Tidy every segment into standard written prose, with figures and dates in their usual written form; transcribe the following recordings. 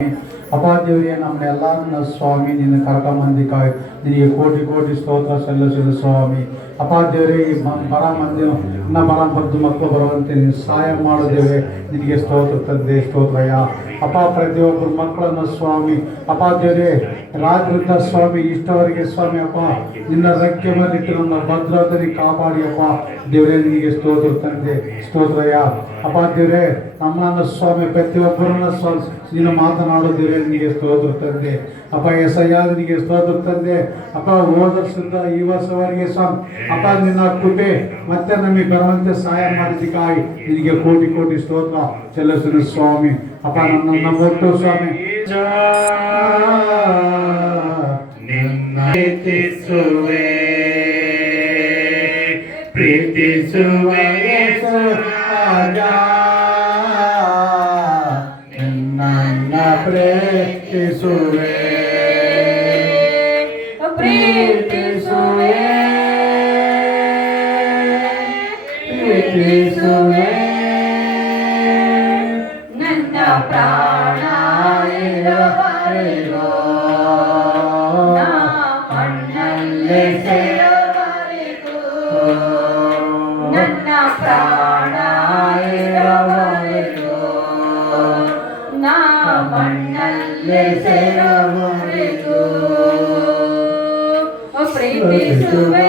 ಅಪ್ಪ ದೇವರೇ, ನಮ್ಮನ್ನೆಲ್ಲರನ್ನ ಸ್ವಾಮಿ ನಿನ್ನ ಕರ್ಕೊಂಬಂದಿಕ್ಕಾಗಿ ನಿನಗೆ ಕೋಟಿ ಕೋಟಿ ಸ್ತೋತ್ರ ಸಲ್ಲಿಸಿದ ಸ್ವಾಮಿ. ಅಪ್ಪ ದೇವರೇ, ಈ ಬರ ಮಂದಿ ಬರ ಬಂದು ಮಕ್ಕಳು ಬರುವಂತೆ ನೀನು ಸಹಾಯ ಮಾಡಿದ್ದೇವೆ. ನಿನಗೆ ಸ್ತೋತ್ರ ತಂದೆ, ಸ್ತೋತ್ರಯ್ಯ. ಅಪ್ಪ ಪ್ರತಿಯೊಬ್ಬರು ಮಕ್ಕಳನ್ನು ಸ್ವಾಮಿ ಅಪ್ಪ ದೇವರೇ ರಾತ್ರಿಯಿಂದ ಸ್ವಾಮಿ ಇಷ್ಟವರೆಗೆ ಸ್ವಾಮಿ ಅಪ್ಪ ನಿನ್ನ ರೆಕ್ಕೆ ಮೇಲಿಟ್ಟು ನನ್ನ ಭದ್ರದಲ್ಲಿ ಕಾಪಾಡಿ ಅಪ್ಪ ದೇವರೇ, ನಿನಗೆ ಸ್ತೋತ್ರ ತಂದೆ, ಸ್ತೋತ್ರಯ್ಯ. ಅಪ್ಪ ದೇವರೇ, ನಮ್ಮನ್ನ ಸ್ವಾಮಿ ಪ್ರತಿಯೊಬ್ಬರನ್ನ ಸ್ವಾಮಿ ನೀನು ಮಾತನಾಡೋದಿರೇ, ನಿನಗೆ ಸ್ತೋತ್ರ ತಂದೆ. ಅಪ್ಪ ಎಸಯ್ಯ, ನಿನಗೆ ಸ್ತೋತ್ರ ತಂದೆ. ಅಪ್ಪ ಹೋದ ವರ್ಷದಿಂದ ಈ ವರ್ಷವರೆಗೆ ಸ್ವಾಮಿ ಅಪ್ಪ ನಿನ್ನ ಕೃಪೆ ಮತ್ತೆ ನಮಗೆ ಬರುವಂತೆ ಸಹಾಯ ಮಾಡಿದ್ದಕ್ಕಾಗಿ ನಿನಗೆ ಕೋಟಿ ಕೋಟಿ ಸ್ತೋತ್ರ ಚೆಲ್ಲಿಸಿದ ಸ್ವಾಮಿ. ಅಪ್ಪ ನನ್ನನ್ನು ಮುಟ್ಟು ಸ್ವಾಮಿ ಪ್ರೀತಿಸುವೆ ಪ್ರೀತಿಸುವೆ ನನ್ನ ಪ್ರೀತಿಸುವೆ ಪ್ರೀತಿಸುವೆ ಪ್ರೀತಿಸುವೆ ನನ್ನ ಪ್ರಾಣ ಇರುವವರೆಗೂ ಮಣ್ಣಲ್ಲೇ ಸೇರುವವರೆಗೂ ನನ್ನ ಪ್ರಾಣ ಇರುವವರೆಗೂ ಮಣ್ಣಲ್ಲೇ ಸೇರುವವರೆಗೂ ಪ್ರೀತಿಸುವೆ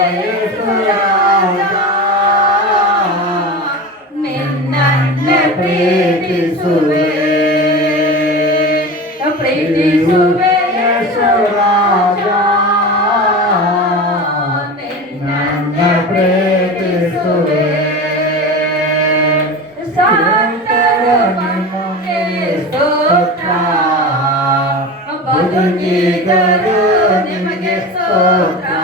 ನಿನ್ನನ್ನೇ ಪ್ರೀತಿಸುವೆ ಪ್ರೀತಿಸುವೆ ನಿನ್ನನ್ನೇ ಪ್ರೀತಿಸುವೆ ಸಾಂತರಮನೆ ಸ್ತೋತ್ರ ಬದುಕಿದರು ನಿಮಗೆ ಸ್ತೋತ್ರ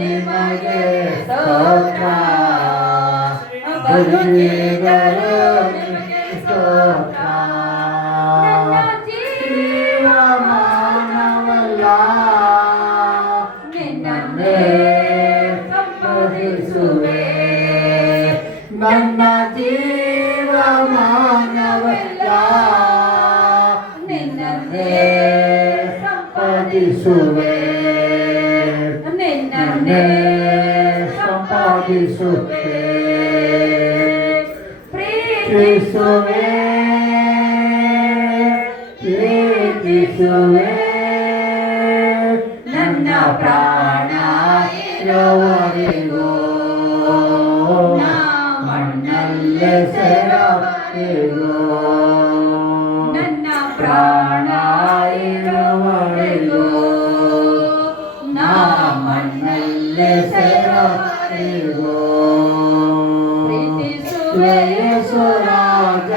ನಿಮಗೆ ಸ್ತೋತ್ರ ಬದುಕಿದರು ನಿಮಗೆ ಸ್ತೋತ್ರ ಜೀವಮಾನವಲ್ಲ ನಿನ್ನನ್ನೇ ಸಂಬೋಧಿಸುವೆ ನನ್ನ ಜೀವಮಾನವಲ್ಲ ನಿನ್ನನ್ನೇ ಸಂಪಾದಿಸುವೆ ನಿನ್ನನ್ನೇ ಸಂಪಾದಿಸುವೆ ಪ್ರೀತಿಸುವೆ ಪ್ರೀತಿಸುವೆ ನನ್ನ ಪ್ರಾಣ ಇರುವವರೆಗೂ ಮಣ್ಣಲ್ಲೇ ಸೇರುವವರೆಗೂ ನನ್ನ ಪ್ರಾಣ ಇರುವವರೆಗೂ ಮಣ್ಣಲ್ಲೇ ಸೇರುವವರೆಗೂ ಪ್ರೀತಿಸುವೆ ಯೇಸು ರಾಜ.